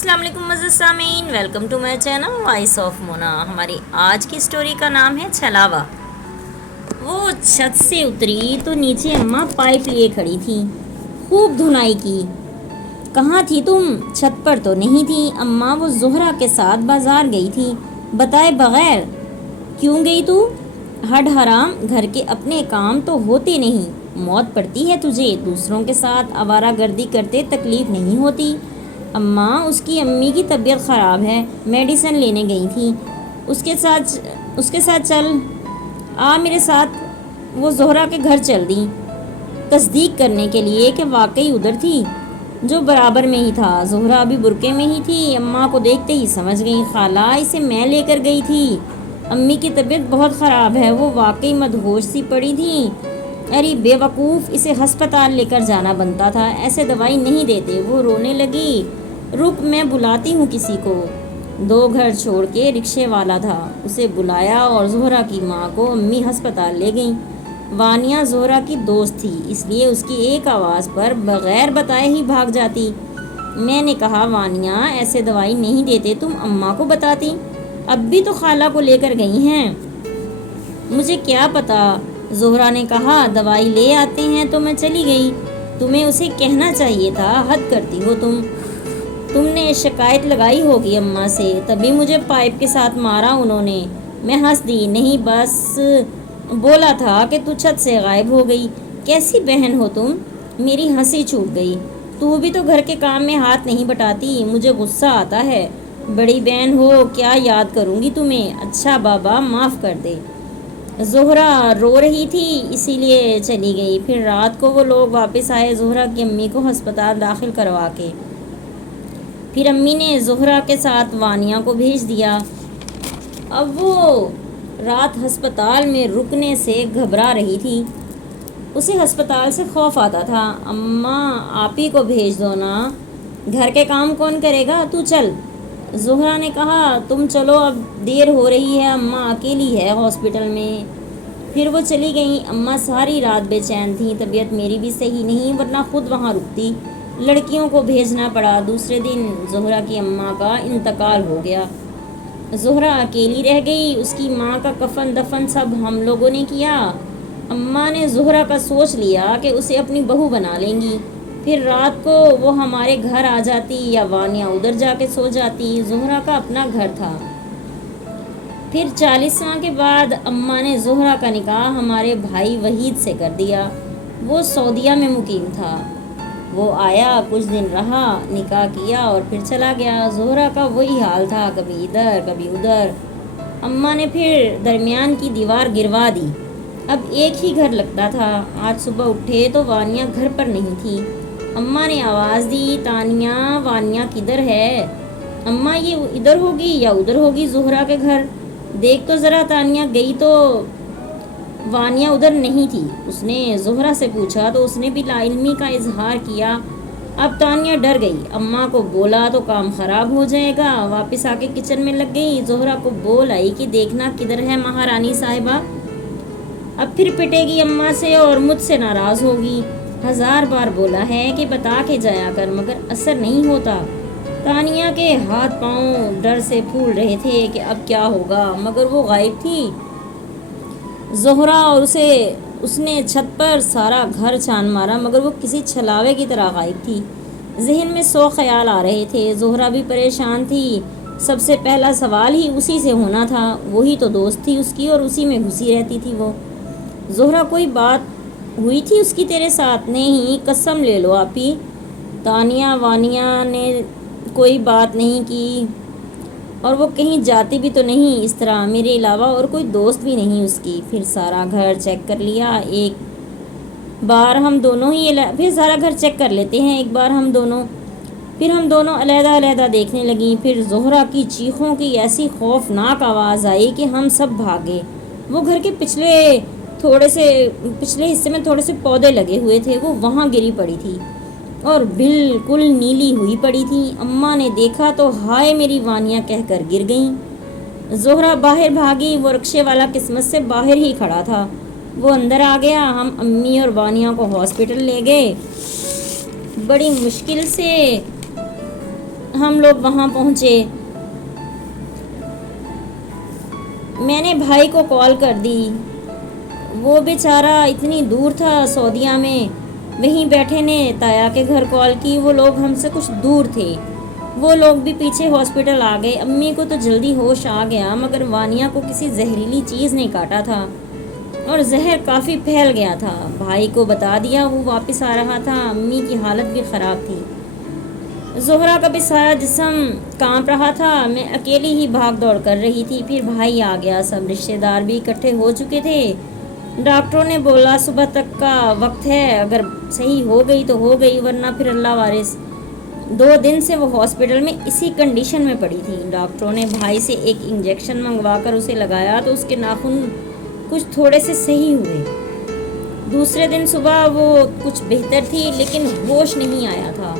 السلام علیکم معزز سامعین، welcome to my channel voice of Mona. ہماری آج کی سٹوری کا نام ہے چھلاوا۔ وہ چھت سے اتری تو نیچے اماں پائپ لیے کھڑی تھی، خوب دھنائی کی۔ کہاں تھی تم؟ چھت پر تو نہیں تھی اماں، وہ زہرا کے ساتھ بازار گئی تھی بتائے بغیر۔ کیوں گئی تو؟ ہڈ حرام، گھر کے اپنے کام تو ہوتے نہیں، موت پڑتی ہے تجھے، دوسروں کے ساتھ آوارہ گردی کرتے تکلیف نہیں ہوتی؟ اماں، اس کی امی کی طبیعت خراب ہے، میڈیسن لینے گئی تھی، اس کے ساتھ چل آ میرے ساتھ۔ وہ زہرا کے گھر چل دیں، تصدیق کرنے کے لیے کہ واقعی ادھر تھی، جو برابر میں ہی تھا۔ زہرا ابھی برقعے میں ہی تھی، اماں کو دیکھتے ہی سمجھ گئی، خالہ اسے میں لے کر گئی تھی، امی کی طبیعت بہت خراب ہے۔ وہ واقعی مدہوش سی پڑی تھی۔ ارے بے وقوف، اسے ہسپتال لے کر جانا بنتا تھا، ایسے دوائی نہیں دیتے۔ وہ رونے لگی۔ رک، میں بلاتی ہوں کسی کو۔ 2 گھر چھوڑ کے رکشے والا تھا، اسے بلایا اور زہرا کی ماں کو امی ہسپتال لے گئیں۔ وانیا زہرا کی دوست تھی، اس لیے اس کی ایک آواز پر بغیر بتائے ہی بھاگ جاتی۔ میں نے کہا وانیا ایسے دوائی نہیں دیتے، تم اماں کو بتاتی، اب بھی تو خالہ کو لے کر گئی ہیں۔ مجھے کیا پتا، زہرا نے کہا، دوائی لے آتے ہیں تو میں چلی گئی، تمہیں اسے کہنا چاہیے تھا، حد کرتی ہو تم نے شکایت لگائی ہوگی اماں سے، تبھی مجھے پائپ کے ساتھ مارا انہوں نے۔ میں ہنس دی۔ نہیں، بس بولا تھا کہ تو چھت سے غائب ہو گئی، کیسی بہن ہو تم؟ میری ہنسی چھوٹ گئی۔ تو بھی تو گھر کے کام میں ہاتھ نہیں بٹاتی، مجھے غصہ آتا ہے۔ بڑی بہن ہو، کیا یاد کروں گی تمہیں، اچھا بابا معاف کر دے۔ زہرا رو رہی تھی اسی لیے چلی گئی۔ پھر رات کو وہ لوگ واپس آئے زہرا کی امی کو ہسپتال داخل کروا کے۔ پھر امی نے زہرا کے ساتھ وانیا کو بھیج دیا۔ اب وہ رات ہسپتال میں رکنے سے گھبرا رہی تھی، اسے ہسپتال سے خوف آتا تھا۔ اماں آپ ہی کو بھیج دو نا، گھر کے کام کون کرے گا، تو چل۔ زہرا نے کہا تم چلو، اب دیر ہو رہی ہے، اماں اکیلی ہے ہاسپٹل میں۔ پھر وہ چلی گئیں۔ اماں ساری رات بے چین تھیں، طبیعت میری بھی صحیح نہیں ورنہ خود وہاں رکتی، لڑکیوں کو بھیجنا پڑا۔ دوسرے دن زہرا کی اماں کا انتقال ہو گیا، زہرا اکیلی رہ گئی، اس کی ماں کا کفن دفن سب ہم لوگوں نے کیا۔ اماں نے زہرا کا سوچ لیا کہ اسے اپنی بہو بنا لیں گی، پھر رات کو وہ ہمارے گھر آ جاتی یا وانیا ادھر جا کے سو جاتی۔ زہرا کا اپنا گھر تھا۔ پھر 40واں کے بعد اماں نے زہرا کا نکاح ہمارے بھائی وحید سے کر دیا، وہ سعودیہ میں مقیم تھا۔ وہ آیا، کچھ دن رہا، نکاح کیا اور پھر چلا گیا۔ زہرا کا وہی حال تھا، کبھی ادھر کبھی ادھر۔ اماں نے پھر درمیان کی دیوار گروا دی، اب ایک ہی گھر لگتا تھا۔ آج صبح اٹھے تو وانیا گھر پر نہیں تھی۔ اماں نے آواز دی، تانیہ، وانیا کدھر ہے؟ اماں یہ ادھر ہوگی یا ادھر ہوگی زہرا کے گھر، دیکھ تو ذرا۔ تانیہ گئی تو وانیا ادھر نہیں تھی، اس نے زہرا سے پوچھا تو اس نے بھی لا علمی کا اظہار کیا۔ اب تانیہ ڈر گئی، اماں کو بولا تو کام خراب ہو جائے گا، واپس آ کے کچن میں لگ گئی۔ زہرا کو بول آئی کہ دیکھنا کدھر ہے مہارانی صاحبہ، اب پھر پٹے گی اماں سے اور مجھ سے ناراض ہوگی، 1000 بار بولا ہے کہ بتا کے جایا کر مگر اثر نہیں ہوتا۔ تانیہ کے ہاتھ پاؤں ڈر سے پھول رہے تھے کہ اب کیا ہوگا، مگر وہ غائب تھی زہرا، اور اس نے چھت پر سارا گھر چھان مارا مگر وہ کسی چھلاوے کی طرح غائب تھی۔ ذہن میں 100 خیال آ رہے تھے، زہرا بھی پریشان تھی۔ سب سے پہلا سوال ہی اسی سے ہونا تھا، وہی تو دوست تھی اس کی اور اسی میں گھسی رہتی تھی وہ۔ زہرا کوئی بات ہوئی تھی اس کی تیرے ساتھ؟ نہیں، قسم لے لو آپی، تانیہ وانیا نے کوئی بات نہیں کی اور وہ کہیں جاتی بھی تو نہیں اس طرح، میرے علاوہ اور کوئی دوست بھی نہیں اس کی۔ پھر سارا گھر چیک کر لیا ایک بار ہم دونوں ہی پھر سارا گھر چیک کر لیتے ہیں ایک بار ہم دونوں۔ پھر ہم دونوں علیحدہ علیحدہ دیکھنے لگیں۔ پھر زہرا کی چیخوں کی ایسی خوفناک آواز آئی کہ ہم سب بھاگے۔ وہ گھر کے پچھلے حصے میں تھوڑے سے پودے لگے ہوئے تھے، وہ وہاں گری پڑی تھی اور بالکل نیلی ہوئی پڑی تھی۔ اماں نے دیکھا تو ہائے میری وانیا کہہ کر گر گئیں۔ زہرا باہر بھاگی، وہ رکشے والا قسمت سے باہر ہی کھڑا تھا، وہ اندر آ گیا۔ ہم امی اور وانیا کو ہاسپٹل لے گئے، بڑی مشکل سے ہم لوگ وہاں پہنچے۔ میں نے بھائی کو کال کر دی، وہ بیچارہ اتنی دور تھا سعودیہ میں، وہیں بیٹھے نے تایا کے گھر کال کی، وہ لوگ ہم سے کچھ دور تھے، وہ لوگ بھی پیچھے ہاسپٹل آ گئے۔ امی کو تو جلدی ہوش آ گیا، مگر وانیہ کو کسی زہریلی چیز نے کاٹا تھا اور زہر کافی پھیل گیا تھا۔ بھائی کو بتا دیا، وہ واپس آ رہا تھا، امی کی حالت بھی خراب تھی۔ زہرا کا بھی سارا جسم کانپ رہا تھا، میں اکیلی ہی بھاگ دوڑ کر رہی تھی۔ پھر بھائی آ گیا، سب رشتہ دار بھی اکٹھے ہو چکے تھے۔ ڈاکٹروں نے بولا صبح تک کا وقت ہے، اگر صحیح ہو گئی تو ہو گئی، ورنہ پھر اللہ وارث۔ 2 دن سے وہ ہاسپٹل میں اسی کنڈیشن میں پڑی تھی۔ ڈاکٹروں نے بھائی سے ایک انجیکشن منگوا کر اسے لگایا تو اس کے ناخن کچھ تھوڑے سے صحیح ہوئے۔ دوسرے دن صبح وہ کچھ بہتر تھی، لیکن ہوش نہیں آیا تھا۔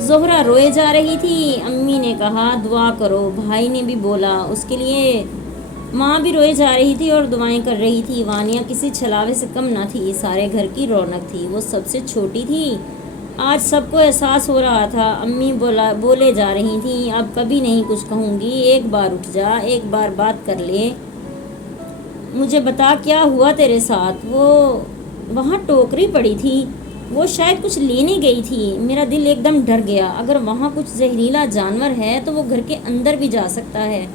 زہرا روئے جا رہی تھی۔ امی نے کہا دعا کرو، بھائی نے بھی بولا، اس کے لیے ماں بھی روئے جا رہی تھی اور دعائیں کر رہی تھی۔ وانیہ کسی چھلاوے سے کم نہ تھی، سارے گھر کی رونق تھی، وہ سب سے چھوٹی تھی۔ آج سب کو احساس ہو رہا تھا۔ امی بولے جا رہی تھیں، اب کبھی نہیں کچھ کہوں گی، ایک بار اٹھ جا، ایک بار بات کر لے، مجھے بتا کیا ہوا تیرے ساتھ۔ وہ وہاں ٹوکری پڑی تھی، وہ شاید کچھ لینے گئی تھی، میرا دل ایک دم ڈر گیا، اگر وہاں کچھ زہریلا جانور ہے تو وہ گھر کے اندر بھی جا سکتا ہے۔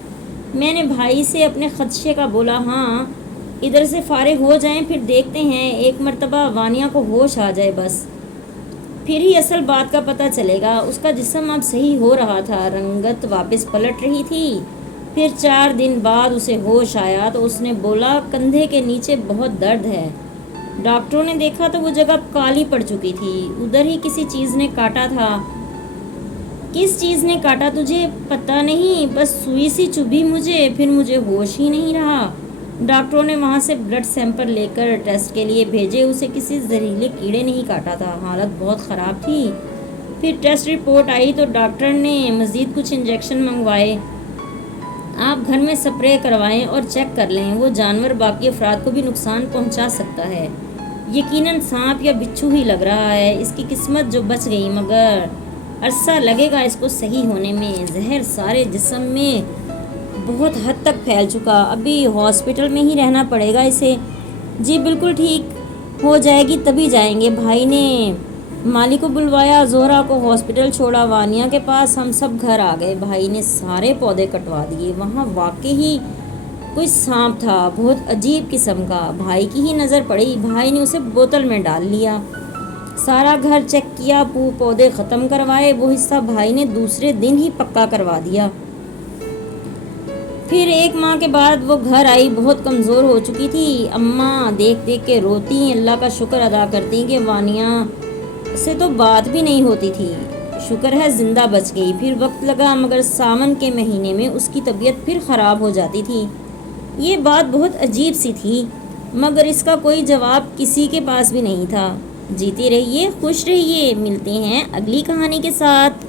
میں نے بھائی سے اپنے خدشے کا بولا، ہاں ادھر سے فارغ ہو جائیں، پھر دیکھتے ہیں، ایک مرتبہ وانیہ کو ہوش آ جائے بس، پھر ہی اصل بات کا پتہ چلے گا۔ اس کا جسم اب صحیح ہو رہا تھا، رنگت واپس پلٹ رہی تھی۔ پھر 4 دن بعد اسے ہوش آیا تو اس نے بولا کندھے کے نیچے بہت درد ہے۔ ڈاکٹروں نے دیکھا تو وہ جگہ کالی پڑ چکی تھی، ادھر ہی کسی چیز نے کاٹا تھا۔ کس چیز نے کاٹا تجھے پتہ نہیں، بس سوئی سی چبھی مجھے، پھر مجھے ہوش ہی نہیں رہا۔ ڈاکٹروں نے وہاں سے بلڈ سیمپل لے کر ٹیسٹ کے لیے بھیجے، اسے کسی زہریلے کیڑے نہیں کاٹا تھا، حالت بہت خراب تھی۔ پھر ٹیسٹ رپورٹ آئی تو ڈاکٹر نے مزید کچھ انجیکشن منگوائے۔ آپ گھر میں سپرے کروائیں اور چیک کر لیں، وہ جانور باقی افراد کو بھی نقصان پہنچا سکتا ہے، یقیناً سانپ یا بچھو ہی لگ رہا ہے۔ اس کی قسمت جو بچ گئی، مگر عرصہ لگے گا اس کو صحیح ہونے میں، زہر سارے جسم میں بہت حد تک پھیل چکا، ابھی ہاسپٹل میں ہی رہنا پڑے گا اسے۔ جی بالکل ٹھیک ہو جائے گی تبھی جائیں گے۔ بھائی نے مالی کو بلوایا، زہرا کو ہاسپٹل چھوڑا، وانیہ کے پاس، ہم سب گھر آ گئے۔ بھائی نے سارے پودے کٹوا دیے، وہاں واقعی کوئی سانپ تھا، بہت عجیب قسم کا۔ بھائی کی ہی نظر پڑی، بھائی نے اسے بوتل میں ڈال لیا، سارا گھر چیک کیا، پودے ختم کروائے، وہ حصہ بھائی نے دوسرے دن ہی پکا کروا دیا۔ پھر 1 ماہ کے بعد وہ گھر آئی، بہت کمزور ہو چکی تھی۔ اماں دیکھ دیکھ کے روتی، اللہ کا شکر ادا کرتی کہ وانیہ سے تو بات بھی نہیں ہوتی تھی، شکر ہے زندہ بچ گئی۔ پھر وقت لگا، مگر ساون کے مہینے میں اس کی طبیعت پھر خراب ہو جاتی تھی۔ یہ بات بہت عجیب سی تھی، مگر اس کا کوئی جواب کسی کے پاس بھی نہیں تھا۔ جیتے رہیے، خوش رہیے، ملتے ہیں اگلی کہانی کے ساتھ۔